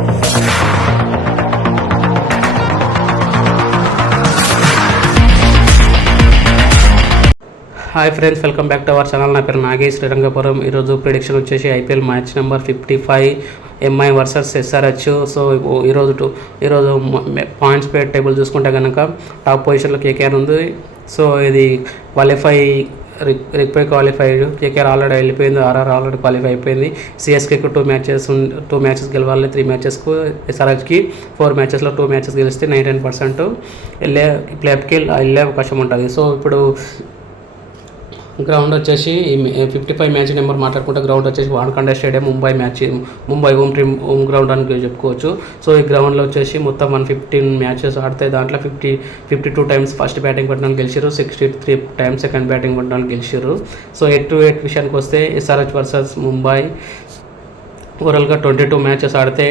Hi friends, welcome back to our channel. నా పేరు నాగేష్ శ్రీరంగపురం. ఈరోజు ప్రిడిక్షన్ వచ్చేసి IPL match number 55 MI versus SRH. So ఈరోజు పాయింట్స్ పే టేబుల్ చూసుకుంటే కనుక టాప్ పొజిషన్లో కేకేఆర్ ఉంది. సో ఇది రిక్వై క్వాలిఫైడ్. కేకేఆర్ ఆల్రెడీ వెళ్ళిపోయింది, ఆర్ఆర్ ఆల్రెడీ క్వాలిఫై అయిపోయింది. సిఎస్కేకు 2 మ్యాచెస్ గెలవాలి, 3 మ్యాచెస్కు. ఎస్ఆర్హెచ్కి 4 మ్యాచెస్లో 2 మ్యాచెస్ గెలిస్తే 99% ప్లేఆఫ్కి వెళ్ళే అవకాశం ఉంటుంది. సో ఇప్పుడు గ్రౌండ్ వచ్చేసి 55 మ్యాచ్ నెంబర్ మాట్లాడుకుంటే గ్రౌండ్ వచ్చేసి వాన్ఖండే స్టేడియం, ముంబై హోమ్ గ్రౌండ్ అని చెప్పుకోవచ్చు. సో ఈ గ్రౌండ్లో వచ్చేసి మొత్తం 115 మ్యాచెస్ ఆడితే దాంట్లో 52 టైమ్స్ ఫస్ట్ బ్యాటింగ్ పట్టిన గెలిచారు, 63 టైమ్స్ సెకండ్ బ్యాటింగ్ పట్టిన గెలిచారు. సో 8-8 విషయానికి వస్తే ఎస్ఆర్హెచ్ వర్సెస్ ముంబై ఓవరాల్గా 22 మ్యాచెస్ ఆడితే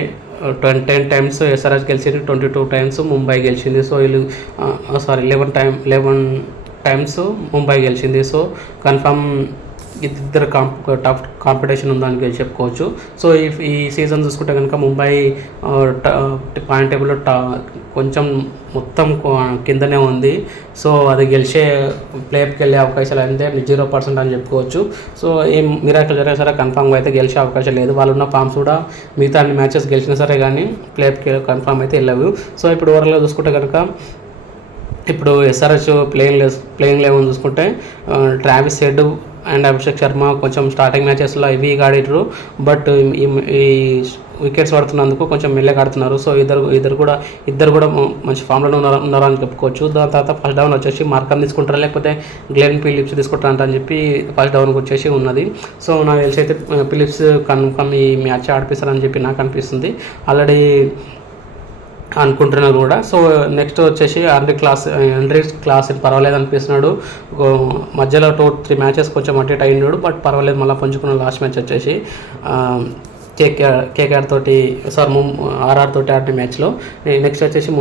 10 టైమ్స్ ఎస్ఆర్హెచ్ గెలిచింది, 22 టైమ్స్ ముంబై గెలిచింది. సో వీళ్ళు 11 టైమ్స్ ముంబై గెలిచింది. సో కన్ఫామ్ ఇద్దరు టఫ్ కాంపిటీషన్ ఉందని చెప్పుకోవచ్చు. సో ఈ సీజన్ చూసుకుంటే కనుక ముంబై పాయింట్ టేబుల్లో కొంచెం మొత్తం కిందనే ఉంది. సో అది గెలిచే ప్లేఆఫ్కి వెళ్ళే అవకాశాలు అయితే 0% అని చెప్పుకోవచ్చు. సో ఏం మిరాకిల్ జరిగినా సరే కన్ఫామ్గా అయితే గెలిచే అవకాశం లేదు. వాళ్ళు ఉన్న ఫామ్స్ కూడా మిగతా అన్ని మ్యాచెస్ గెలిచినా సరే కానీ ప్లేఆఫ్కి కన్ఫామ్ అయితే వెళ్ళవు. సో ఇప్పుడు ఓవరాల్గా చూసుకుంటే కనుక ఇప్పుడు ఎస్ఆర్హెచ్ ప్లేయింగ్ 11 చూసుకుంటే Travis head and Abhishek Sharma కొంచెం స్టార్టింగ్ మ్యాచెస్లో హెవీగా ఆడిర్రు. బట్ ఈ వికెట్స్ పడుతున్నందుకు కొంచెం మెల్లగా ఆడుతున్నారు. సో ఇద్దరు కూడా మంచి ఫామ్లో ఉన్నారని చెప్పుకోవచ్చు. దాని తర్వాత ఫస్ట్ డౌన్ వచ్చేసి మార్కర్ తీసుకుంటారా లేకపోతే గ్లెన్ ఫిలిప్స్ తీసుకుంటారంట అని చెప్పి ఫస్ట్ డౌన్కి వచ్చేసి ఉన్నది. సో నాకు తెలిసి అయితే ఫిలిప్స్ కన్ఫర్మ్ ఈ మ్యాచ్ ఆడిపిస్తారని చెప్పి నాకు అనిపిస్తుంది, ఆల్రెడీ అనుకుంటున్నారు కూడా. సో నెక్స్ట్ వచ్చేసి ఆండ్రీ క్లాస్ పర్వాలేదు అనిపిస్తున్నాడు. మధ్యలో 2-3 మ్యాచెస్ కొంచెం అటు ఇటు అయినాడు, బట్ పర్వాలేదు మళ్ళీ పుంజుకున్న. లాస్ట్ మ్యాచ్ వచ్చేసి కేకేఆర్ తోటి ఆర్ఆర్ తోటి ఆడిన మ్యాచ్లో. నెక్స్ట్ వచ్చేసి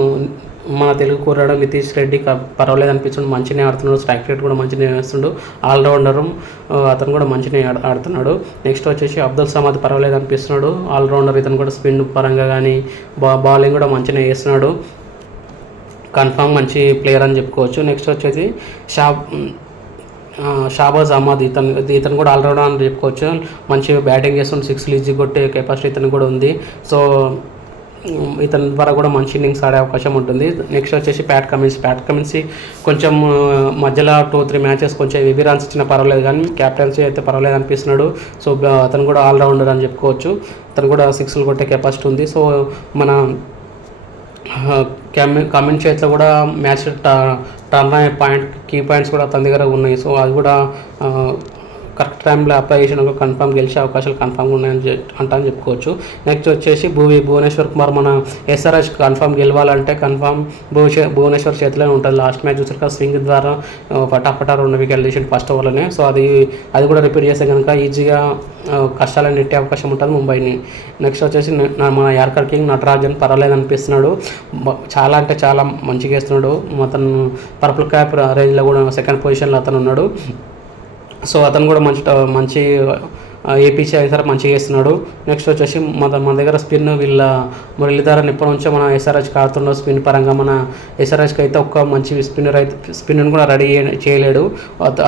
మన తెలుగు కుర్రాడు నితీష్ రెడ్డి పర్వాలేదు అనిపిస్తుంది, మంచిగా ఆడుతున్నాడు. స్ట్రైక్ రేట్ కూడా మంచిగా వేస్తున్నాడు. ఆల్రౌండరు అతను కూడా మంచిగా ఆడుతున్నాడు. నెక్స్ట్ వచ్చేసి అబ్దుల్ సమద్ పర్వాలేదు అనిపిస్తున్నాడు, ఆల్రౌండర్. ఇతను కూడా స్పిన్ పరంగా కానీ బౌలింగ్ కూడా మంచిగా వేస్తున్నాడు. కన్ఫామ్ మంచి ప్లేయర్ అని చెప్పుకోవచ్చు. నెక్స్ట్ వచ్చేసి షాబాజ్ అహ్మద్, ఇతను కూడా ఆల్రౌండర్ అని చెప్పుకోవచ్చు. మంచిగా బ్యాటింగ్ చేస్తుండే, 6 ఈజీ కొట్టే కెపాసిటీ ఇతను కూడా ఉంది. సో ఇతని ద్వారా కూడా మంచి ఇన్నింగ్స్ ఆడే అవకాశం ఉంటుంది. నెక్స్ట్ వచ్చేసి ప్యాట్ కమిన్స్ కొంచెం మధ్యలో 2-3 మ్యాచెస్ కొంచెం హెవీ రన్స్ ఇచ్చిన పర్వాలేదు, కానీ క్యాప్టెన్సీ అయితే పర్వాలేదు అనిపిస్తున్నాడు. సో అతను కూడా ఆల్రౌండర్ అని చెప్పుకోవచ్చు. అతను కూడా 6లు కొట్టే కెపాసిటీ ఉంది. సో మన కమిన్స్ చేతిలో కూడా మ్యాచ్ టర్న్ అయ్యే కీ పాయింట్స్ కూడా తన దగ్గర ఉన్నాయి. సో అది కూడా కరెక్ట్ టైంలో అప్లై చేసిన కన్ఫామ్ గెలిచే అవకాశాలు కన్ఫామ్గా ఉన్నాయని అని చెప్పుకోవచ్చు. నెక్స్ట్ వచ్చేసి భువనేశ్వర్ కుమార్. మన ఎస్ఆర్హెచ్ కన్ఫామ్ గెలవాలంటే కన్ఫామ్ భువనేశ్వర్ చేతిలోనే ఉంటుంది. లాస్ట్ మ్యాచ్ చూసాక స్వింగ్ ద్వారా పటాపటా 2 వికెట్లు తీసిండు ఫస్ట్ ఓవర్లోనే. సో అది కూడా రిపీట్ చేస్తే కనుక ఈజీగా కష్టాలను నెట్టే అవకాశం ఉంటుంది ముంబైని. నెక్స్ట్ వచ్చేసి మన యార్కర్ కింగ్ నటరాజన్ పర్వాలేదు అనిపిస్తున్నాడు, చాలా అంటే చాలా మంచిగా వేస్తున్నాడు. అతను పర్పుల్ క్యాప్ రేంజ్లో కూడా 2nd పొజిషన్లో అతను ఉన్నాడు. సో అతను కూడా మంచి ఏపీసీ అయిన సరే మంచిగా చేస్తున్నాడు. నెక్స్ట్ వచ్చేసి మన దగ్గర స్పిన్ మురళీధరన్ ఎప్పటి నుంచో మన ఎస్ఆర్హెచ్కి ఆడుతున్నాడు. స్పిన్ పరంగా మన ఎస్ఆర్హెచ్కి అయితే ఒక్క మంచి స్పిన్నర్ కూడా రెడీ చేయలేడు.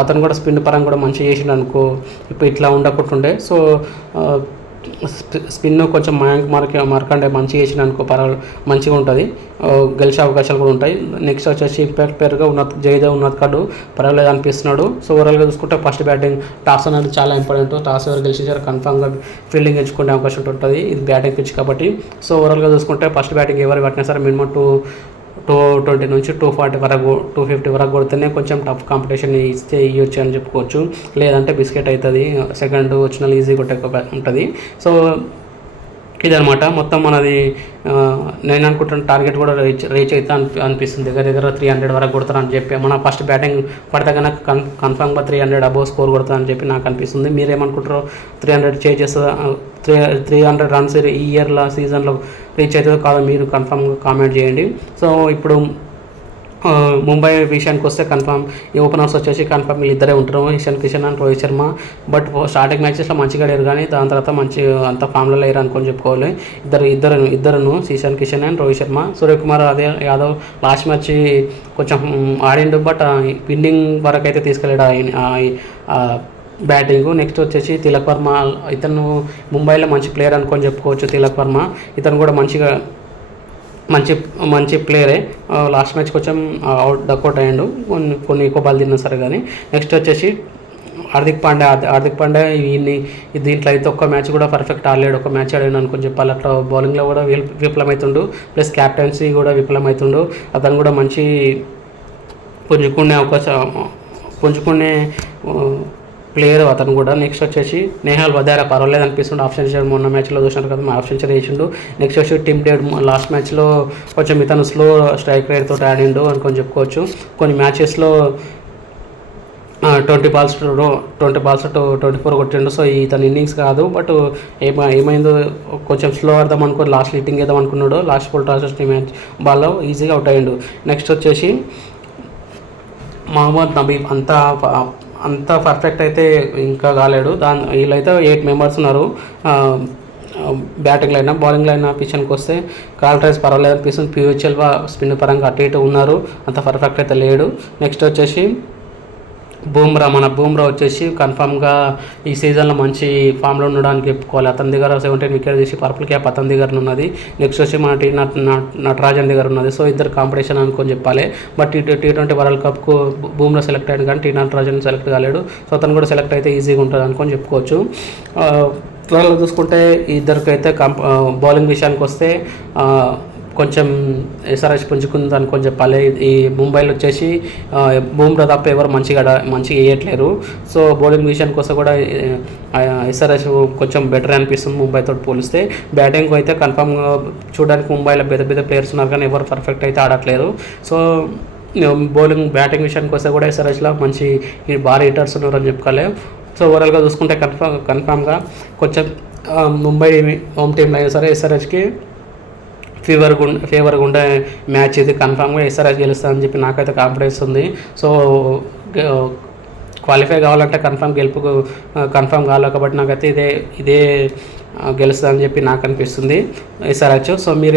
అతను కూడా స్పిన్ పరంగా కూడా మంచిగా చేసిండు అనుకో, ఇప్పుడు ఇట్లా ఉండకుంటుండే. సో స్పిన్ కొంచెం మార్కండే మంచిగా చేసిన అనుకో మంచిగా ఉంటుంది, గెలిచే అవకాశాలు కూడా ఉంటాయి. నెక్స్ట్ వచ్చేసి ఇంపాక్ట్ పేరుగా జయదేవ్ ఉన్నత్ పర్వాలేదు అనిపిస్తున్నాడు. సో ఓవరాల్గా చూసుకుంటే ఫస్ట్ బ్యాటింగ్ టాస్ అనేది చాలా ఇంపార్టెంట్. టాస్ ఎవరు గెలిచేసారు కన్ఫామ్గా ఫీల్డింగ్ ఎంచుకునే అవకాశం ఉంటుంది, ఇది బ్యాటింగ్ పిచ్ కాబట్టి. సో ఓవరాల్గా చూసుకుంటే ఫస్ట్ బ్యాటింగ్ ఎవరు పట్టినా సరే మినిమం 220 నుంచి 240 వరకు 250 వరకు కొడితేనే కొంచెం టఫ్ కాంపిటీషన్ ఇవ్వచ్చు అని చెప్పుకోవచ్చు. లేదంటే బిస్కెట్ అవుతుంది, సెకండ్ వచ్చిన ఈజీ కొట్టే ఉంటుంది. సో ఇదనమాట మొత్తం మనది. నేను అనుకుంటున్న టార్గెట్ కూడా రీచ్ అయితే అనిపిస్తుంది. దగ్గర 300 వరకు కొడతారని చెప్పి మన ఫస్ట్ బ్యాటింగ్ పడితే కనుక కన్ఫామ్గా 300 అబోవ్ స్కోర్ కొడతారని చెప్పి నాకు అనిపిస్తుంది. మీరేమనుకుంటారో 300 చేసేస్తా 300 రన్స్ ఈ ఇయర్లో సీజన్లో రీచ్ అవుతుందో కాదో మీరు కన్ఫామ్గా కామెంట్ చేయండి. సో ఇప్పుడు ముంబై విషయానికి వస్తే కన్ఫామ్ ఈ ఓపెనర్స్ వచ్చేసి కన్ఫామ్ వీళ్ళు ఇద్దరే ఉంటారు, Ishan Kishan and Rohit Sharma. But starting మ్యాచెస్లో మంచిగా ఆడారు కానీ దాని తర్వాత మంచి అంత ఫామ్లో లేరు అనుకొని చెప్పుకోవాలి. ఇద్దరును Ishan Kishan and Rohit Sharma. Suryakumar Yadav last match కొంచెం ఆడిండు, బట్ విన్నింగ్ వరకు అయితే తీసుకెళ్ళాడు బ్యాటింగ్. నెక్స్ట్ వచ్చేసి తిలక్ వర్మ, ఇతను ముంబైలో మంచి ప్లేయర్ అనుకొని చెప్పుకోవచ్చు. తిలక్ వర్మ ఇతను కూడా మంచి ప్లేయరే. లాస్ట్ మ్యాచ్ కొంచెం డక్అవుట్ అయ్యాడు, కొన్ని ఎక్కువ బాల్ తిన్నా సరే కానీ. నెక్స్ట్ వచ్చేసి హార్దిక్ పాండ్యా దీంట్లో అయితే ఒక్క మ్యాచ్ కూడా పర్ఫెక్ట్ ఆడలేడు, ఒక మ్యాచ్ ఆడాడు అనుకొని చెప్పాలి. అట్లా బౌలింగ్లో కూడా విఫలమవుతుండు, ప్లస్ క్యాప్టెన్సీ కూడా విఫలమవుతుండు. అతను కూడా మంచి పుంజుకునే ప్లేయర్ అతను కూడా. నెక్స్ట్ వచ్చేసి నేహాల్ వధారా పర్వాలేదు అనిపిస్తుండే, హాఫ్ సెంచరీ మొన్న మ్యాచ్లో చూసినారు కదా, హాఫ్ సెంచరీ వేసిండు. నెక్స్ట్ వచ్చి టిమ్ డేవిడ్ లాస్ట్ మ్యాచ్లో కొంచెం ఇతను స్లో స్ట్రైక్ రేట్ తోటి ఆడిండు అనుకొని చెప్పుకోవచ్చు. కొన్ని మ్యాచెస్లో 20 balls to 24 కొట్టిండు. సో ఇతని ఇన్నింగ్స్ కాదు, బట్ ఏమైందో కొంచెం స్లో ఆడదాం అనుకుని లాస్ట్ హిట్టింగ్ వేద్దాం అనుకున్నాడు. లాస్ట్ బోల్ టాస్ మ్యాచ్ బాల్లో ఈజీగా అవుట్ అయ్యిండు. నెక్స్ట్ వచ్చేసి మహమ్మద్ నబీ అంత పర్ఫెక్ట్ అయితే ఇంకా కాలేడు. వీళ్ళైతే 8 members ఉన్నారు బ్యాటింగ్లో అయినా బౌలింగ్లో అయినా. పిచ్చానికి వస్తే కాల్ట్రైస్ పర్వాలేదు అనిపిస్తుంది. పిహెచ్ఎల్ స్పిన్ పరంగా అటు ఇటు ఉన్నారు, అంత పర్ఫెక్ట్ అయితే లేడు. నెక్స్ట్ వచ్చేసి మన బూమ్రా వచ్చేసి కన్ఫామ్గా ఈ సీజన్లో మంచి ఫామ్లో ఉండడానికి చెప్పుకోవాలి. అతని దగ్గర 17 వికెట్ తీసి పర్పుల్ క్యాప్ అతని దగ్గర ఉన్నది. నెక్స్ట్ వచ్చి మన నటరాజన్ దగ్గర ఉన్నది. సో ఇద్దరు కాంపిటీషన్ అనుకొని చెప్పాలి. బట్ T20 వరల్డ్ కప్కు బూమ్రా సెలెక్ట్ అయ్యాడు కానీ నటరాజన్ సెలెక్ట్ కాలేడు. సో అతను కూడా సెలెక్ట్ అయితే ఈజీగా ఉంటుంది అనుకొని చెప్పుకోవచ్చు. త్వరలో చూసుకుంటే ఇద్దరికైతే బౌలింగ్ విషయానికి వస్తే కొంచెం ఎస్ఆర్హెచ్ పుంజుకుంది అనుకొని చెప్పాలి. ఈ ముంబైలో వచ్చేసి బూమ్రా తప్ప ఎవరు మంచిగా వేయట్లేరు. సో బౌలింగ్ విషయానికి వస్తే కూడా ఎస్ఆర్హెచ్ కొంచెం బెటర్ అనిపిస్తుంది ముంబైతో పోలిస్తే. బ్యాటింగ్ అయితే కన్ఫామ్గా చూడడానికి ముంబైలో పెద్ద ప్లేయర్స్ ఉన్నారు కానీ ఎవరు పర్ఫెక్ట్ అయితే ఆడట్లేరు. సో బ్యాటింగ్ విషయానికి వస్తే కూడా ఎస్ఆర్హెచ్లో మంచి భారీ హిట్టర్స్ ఉన్నారని చెప్పుకోవాలి. సో ఓవరాల్గా చూసుకుంటే కన్ఫామ్గా కొంచెం ముంబై హోమ్ టీంలో అయినా సరే ఎస్ఆర్హెచ్కి ఫేవర్గా ఉండే మ్యాచ్ ఇది. కన్ఫామ్గా ఎస్ఆర్హెచ్ గెలుస్తుందని చెప్పి నాకైతే కాన్ఫిడెన్స్ ఉంది. సో క్వాలిఫై కావాలంటే కన్ఫామ్ కావాలి కాబట్టి నాకైతే ఇదే గెలుస్తుందని చెప్పి నాకు అనిపిస్తుంది ఎస్ఆర్హెచ్. సో మీరు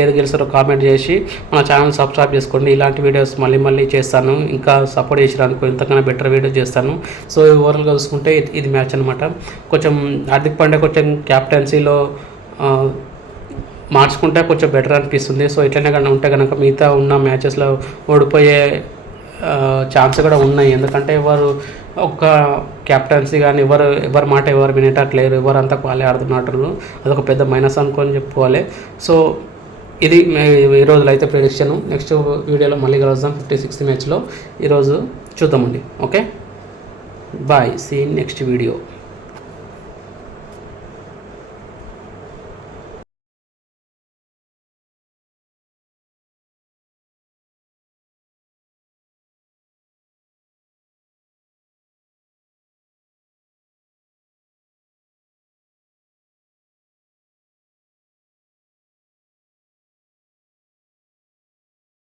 ఏది గెలుస్తారో కామెంట్ చేసి మన ఛానల్ సబ్స్క్రైబ్ చేసుకోండి. ఇలాంటి వీడియోస్ మళ్ళీ చేస్తాను, ఇంకా సపోర్ట్ చేసినందుకు ఇంతకన్నా బెటర్ వీడియో చేస్తాను. సో ఓవరాల్గా చూసుకుంటే ఇది మ్యాచ్ అనమాట. కొంచెం హార్దిక్ పాండ్యా కొంచెం క్యాప్టెన్సీలో మార్చుకుంటే కొంచెం బెటర్ అనిపిస్తుంది. సో ఇట్లనే ఉంటే కనుక మిగతా ఉన్న మ్యాచెస్లో ఓడిపోయే ఛాన్స్ కూడా ఉన్నాయి. ఎందుకంటే ఒక క్యాప్టెన్సీ కానీ ఎవరి మాట ఎవరు వినేటట్లేరు, ఎవరంతా క్వాలిటీ ఆడుతున్నట్టు. అదొక పెద్ద మైనస్ అనుకొని చెప్పుకోవాలి. సో ఇది ఈరోజులో అయితే ప్రిడిక్షన్. నెక్స్ట్ వీడియోలో మళ్ళీ కలుద్దాం 56th మ్యాచ్లో. ఈరోజు చూద్దామండి. Okay, bye, see next video.